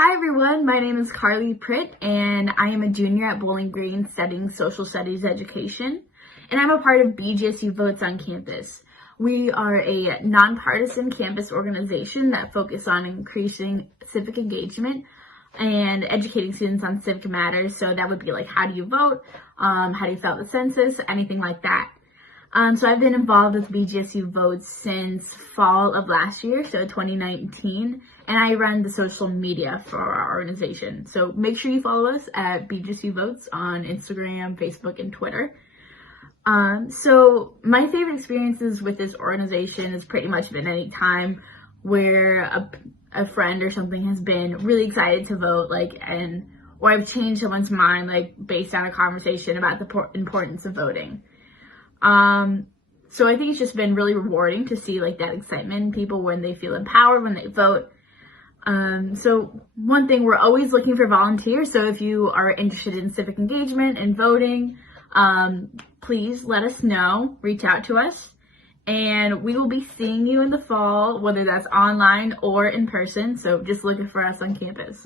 Hi everyone, my name is Carlie Pritt and I am a junior at Bowling Green studying social studies education, and I'm a part of BGSU Votes on campus. We are a nonpartisan campus organization that focuses on increasing civic engagement and educating students on civic matters. So that would be like, how do you vote? How do you fill out the census? Anything like that. So I've been involved with BGSU Votes since fall of last year, so 2019, and I run the social media for our organization. So make sure you follow us at BGSU Votes on Instagram, Facebook, and Twitter. So my favorite experiences with this organization has pretty much been any time where a friend or something has been really excited to vote, or I've changed someone's mind, based on a conversation about the importance of voting. So I think it's just been really rewarding to see that excitement in people when they feel empowered, when they vote. So one thing, we're always looking for volunteers. So if you are interested in civic engagement and voting, please let us know, reach out to us, and we will be seeing you in the fall, whether that's online or in person. So just looking for us on campus.